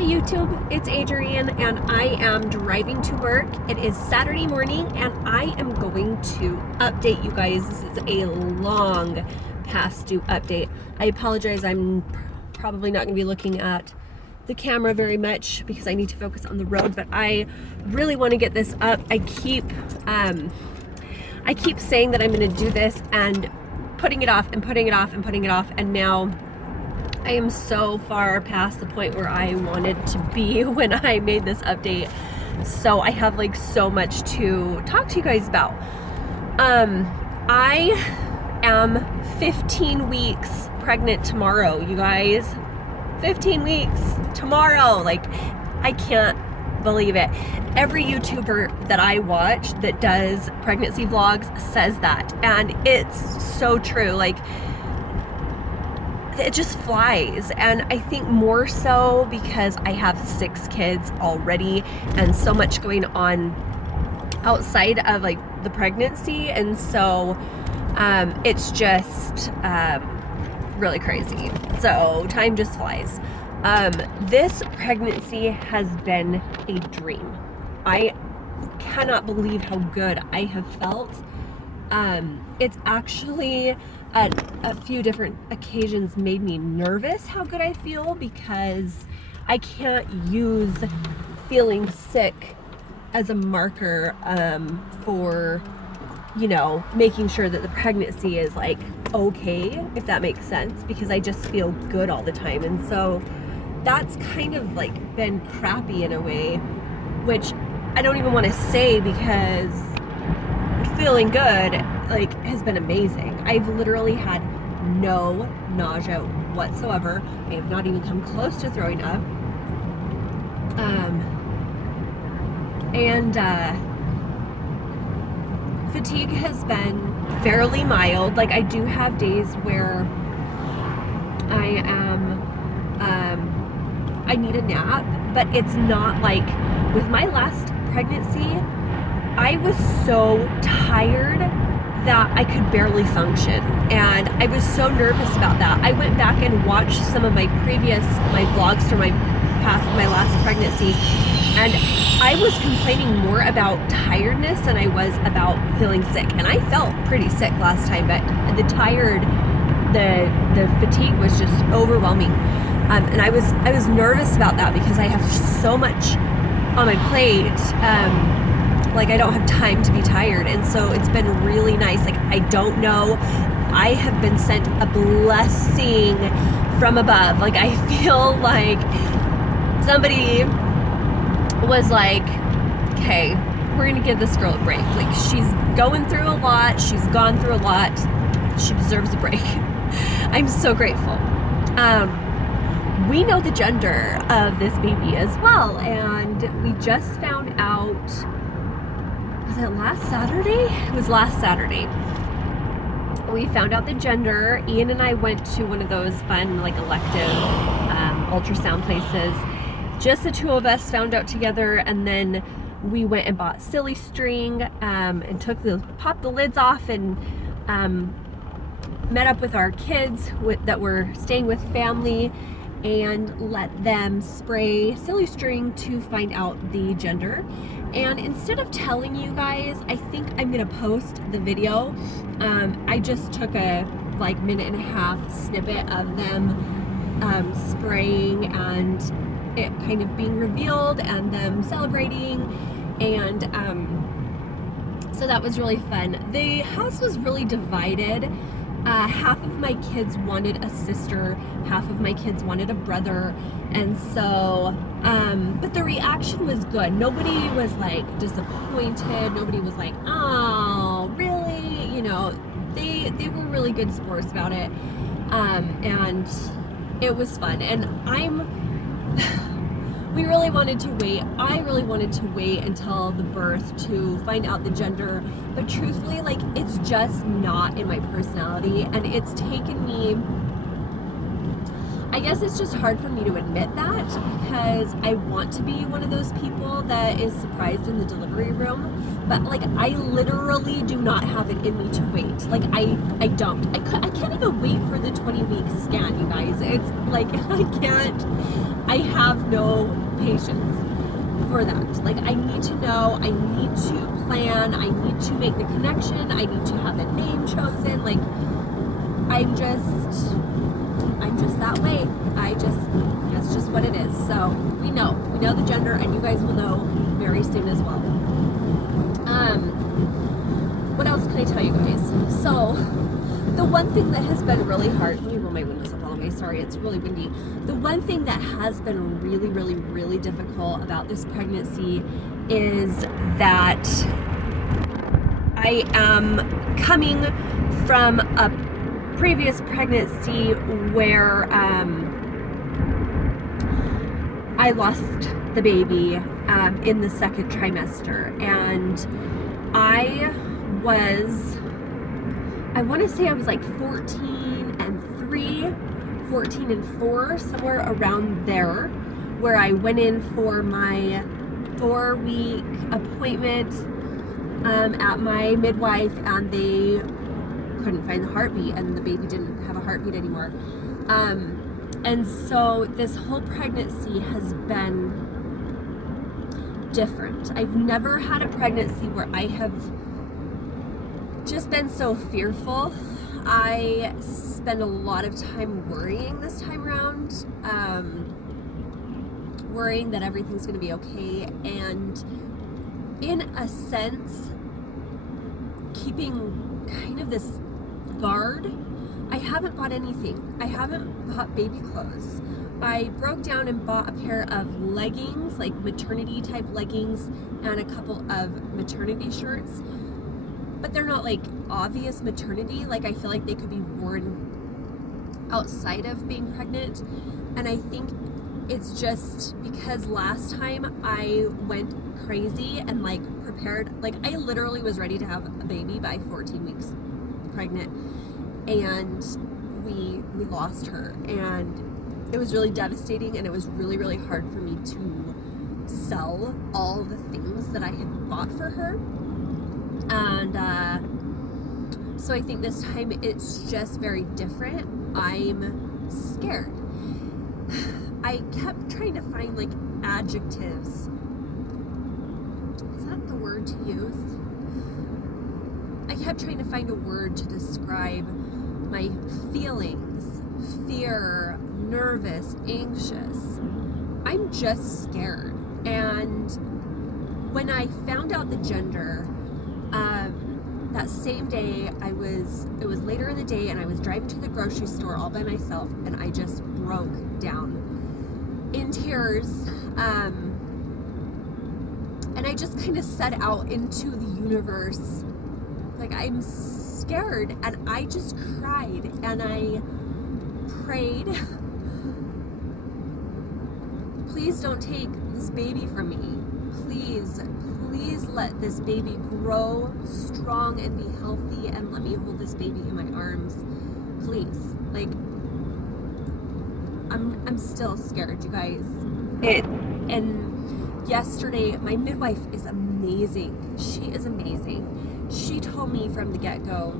Hey YouTube, it's Adrienne and I am driving to work. It is Saturday morning and I am going to update you guys. This is a long past due update. I apologize, I'm probably not going to be looking at the camera very much because I need to focus on the road, but I really want to get this up. I keep saying that I'm going to do this and putting it off and putting it off and putting it off, and now I am so far past the point where I wanted to be when I made this update. So I have like so much to talk to you guys about. I am 15 weeks pregnant tomorrow, you guys. 15 weeks tomorrow. Like, I can't believe it. Every YouTuber that I watch that does pregnancy vlogs says that, and it's so true. Like, it just flies. And I think more so because I have 6 kids already and so much going on outside of like the pregnancy, and so it's just really crazy. So time just flies. This pregnancy has been a dream. I cannot believe how good I have felt. It's actually at a few different occasions made me nervous how good I feel, because I can't use feeling sick as a marker for, you know, making sure that the pregnancy is like okay, if that makes sense, because I just feel good all the time. And so that's kind of like been crappy in a way, which I don't even want to say, because feeling good like has been amazing. I've literally had no nausea whatsoever. I have not even come close to throwing up. Fatigue has been fairly mild. Like, I do have days where I need a nap, but it's not like with my last pregnancy. I was so tired that I could barely function, and I was so nervous about that. I went back and watched some of my vlogs from my last pregnancy, and I was complaining more about tiredness than I was about feeling sick. And I felt pretty sick last time, but the fatigue was just overwhelming. And I was nervous about that because I have so much on my plate. Like, I don't have time to be tired. And so it's been really nice. Like, I don't know, I have been sent a blessing from above. Like, I feel like somebody was like, okay, we're gonna give this girl a break. Like, she's going through a lot, she's gone through a lot, she deserves a break. I'm so grateful. We know the gender of this baby as well, and we just found out, was it last Saturday? It was last Saturday. We found out the gender. Ian and I went to one of those fun, like, elective ultrasound places. Just the two of us found out together, and then we went and bought silly string and popped the lids off, and met up with our kids that were staying with family, and let them spray silly string to find out the gender. And instead of telling you guys, I think I'm gonna post the video. I just took a like minute-and-a-half snippet of them spraying and it kind of being revealed and them celebrating, and so that was really fun. The house was really divided. Half of my kids wanted a sister, half of my kids wanted a brother, and so but the reaction was good. Nobody was like disappointed, nobody was like, oh really, you know, they were really good sports about it, and it was fun. And we really wanted to wait. I really wanted to wait until the birth to find out the gender, but truthfully, like, it's just not in my personality, and it's taken me, I guess it's just hard for me to admit that, because I want to be one of those people that is surprised in the delivery room. But like, I literally do not have it in me to wait. Like, I don't. I can't even wait for the 20-week scan, you guys. It's like, I have no patience for that. Like, I need to know, I need to plan, I need to make the connection, I need to have a name chosen. Like, I'm just that way. That's just what it is. So we know the gender, and you guys will know very soon as well. What else can I tell you guys? So the one thing that has been really hard, let me roll my windows up all the way, sorry, it's really windy. The one thing that has been really, really, really difficult about this pregnancy is that I am coming from a previous pregnancy where I lost the baby in the second trimester, and I want to say I was like 14 and 3, 14 and 4, somewhere around there, where I went in for my 4-week appointment at my midwife, and they couldn't find the heartbeat, and the baby didn't have a heartbeat anymore. And so this whole pregnancy has been different. I've never had a pregnancy where I have just been so fearful. I spend a lot of time worrying this time around, worrying that everything's going to be okay, and in a sense, keeping kind of this guard. I haven't bought anything. I haven't bought baby clothes. I broke down and bought a pair of leggings, like maternity type leggings, and a couple of maternity shirts. But they're not like obvious maternity. Like, I feel like they could be worn outside of being pregnant. And I think it's just because last time I went crazy and like prepared, like I literally was ready to have a baby by 14 weeks pregnant, and we lost her, and it was really devastating, and it was really, really hard for me to sell all the things that I had bought for her. And so I think this time it's just very different. I'm scared. I kept trying to find like adjectives. Is that the word to use? I kept trying to find a word to describe my feelings: fear, nervous, anxious. I'm just scared. And when I found out the gender, that same day, it was later in the day, and I was driving to the grocery store all by myself, and I just broke down in tears. And I just kind of set out into the universe, like, I'm scared, and I just cried, and I prayed, please don't take this baby from me. Please let this baby grow strong and be healthy, and let me hold this baby in my arms. Please. Like, I'm still scared, you guys. And yesterday, my midwife is amazing. She is amazing. She told me from the get-go,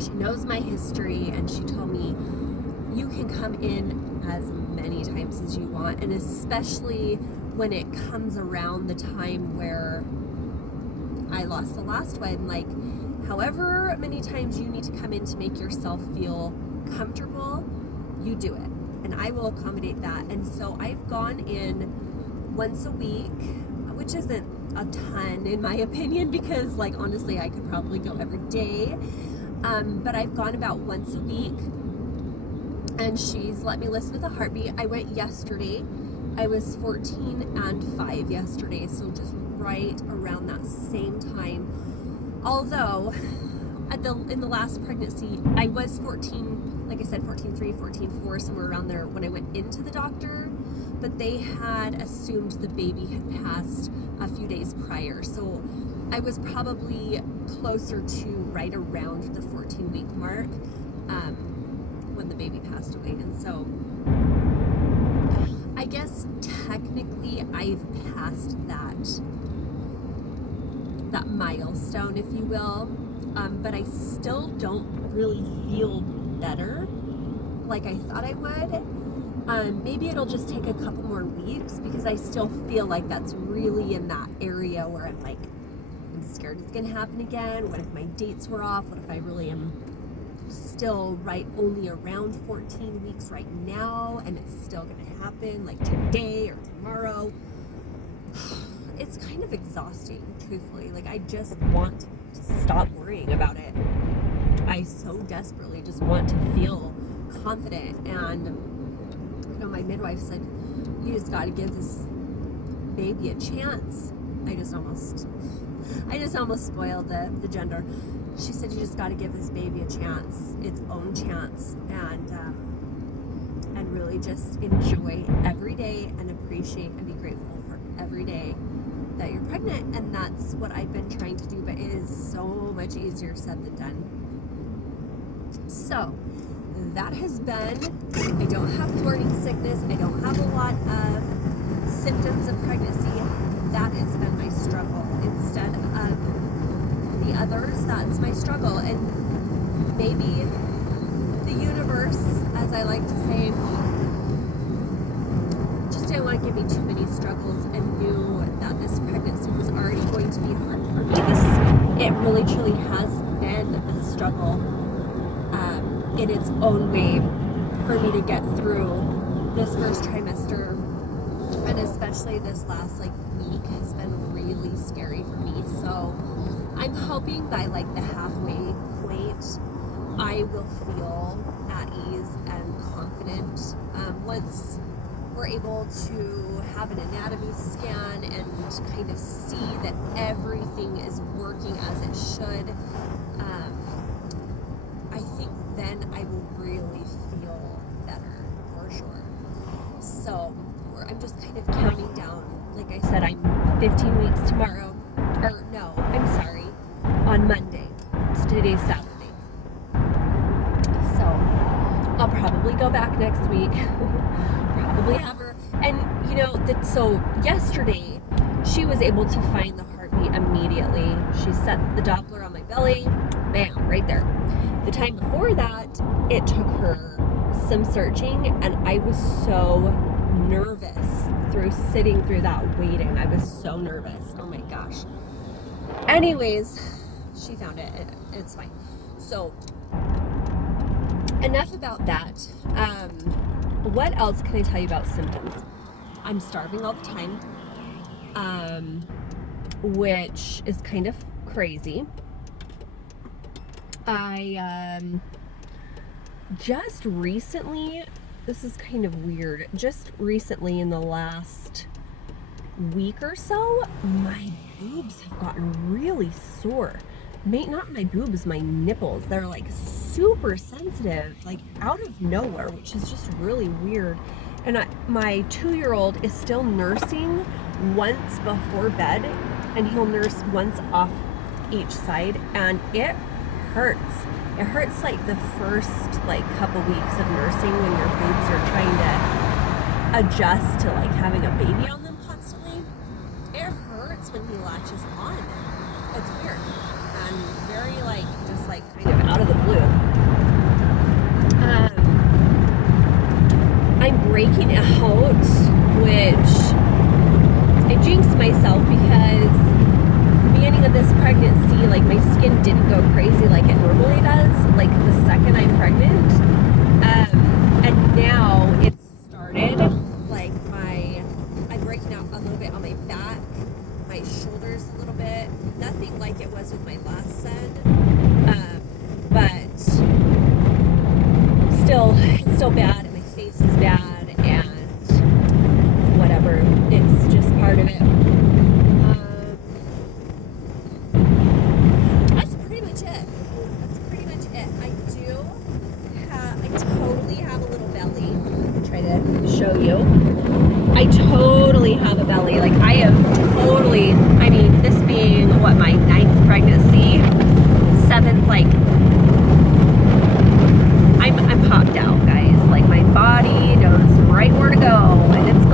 she knows my history, and she told me, you can come in as many times as you want, and especially when it comes around the time where I lost the last one, like, however many times you need to come in to make yourself feel comfortable, you do it, and I will accommodate that. And so I've gone in once a week, which isn't a ton in my opinion, because, like, honestly, I could probably go every day, but I've gone about once a week, and she's let me listen to the heartbeat. I went yesterday. I was 14 and 5 yesterday, so just right around that same time. Although in the last pregnancy, I was 14, like I said, 14.3, 14.4, somewhere around there when I went into the doctor, but they had assumed the baby had passed a few days prior. So I was probably closer to right around the 14-week mark when the baby passed away. And so I guess technically I've passed that milestone, if you will, but I still don't really feel better like I thought I would. Maybe it'll just take a couple more weeks because I still feel like that's really in that area where I'm like, I'm scared it's gonna happen again. What if my dates were off? What if I really am still only around 14 weeks right now and it's still gonna happen like today or tomorrow? It's kind of exhausting, truthfully. Like, I just want to stop worrying about it. I so desperately just want to feel confident. And, you know, my midwife said, you just got to give this baby a chance. I just almost spoiled the gender. She said, you just got to give this baby a chance, its own chance, and really just enjoy every day and appreciate and be grateful for every day that you're pregnant. And that's what I've been trying to do, but it is so much easier said than done. So that has been, I don't have morning sickness, I don't have a lot of symptoms of pregnancy. That has been my struggle instead of the others. That's my struggle. And maybe the universe, as I like to say, just didn't want to give me too many struggles and knew that this pregnancy was already going to be hard for me. It really truly has been a struggle in its own way for me to get through this first trimester, and especially this last week has been really scary for me. So I'm hoping by the halfway point I will feel at ease and confident once we're able to have an anatomy scan and kind of see that everything is working as it should. I think then I will really feel better for sure. So I'm just kind of counting down. Like I said, I'm 15 weeks tomorrow. Or no, I'm sorry, on Monday. Today's Saturday. So I'll probably go back next week. Probably have her. And you know, so yesterday she was able to find the heartbeat immediately. She set the Doppler on my belly. Bam, right there. The time before that, it took her some searching, and I was so nervous sitting through that waiting. I was so nervous. Oh my gosh. Anyways, she found it. It's fine. So enough about that. What else can I tell you about symptoms? I'm starving all the time, which is kind of crazy. I just recently, this is kind of weird, just recently in the last week or so, my boobs have gotten really sore. Not my boobs, my nipples. They're super sensitive, out of nowhere, which is just really weird. And my 2-year-old is still nursing once before bed, and he'll nurse once off each side, and it hurts. It hurts the first couple weeks of nursing when your boobs are trying to adjust to having a baby on them constantly. It hurts when he latches on. It's weird and very just kind of out of the blue. I'm breaking out, which I jinxed myself because beginning of this pregnancy, my skin didn't go crazy like it normally does, the second I'm pregnant. And now it's started, I'm breaking out a little bit on my back, my shoulders a little bit. Nothing like it was with my last son, but it's still bad, and my face is bad, and whatever, it's just part of it. That's pretty much it. I totally have a little belly. I can try to show you. I totally have a belly. I am totally, this being my 9th pregnancy, 7th, I'm popped out, guys. My body knows right where to go, and it's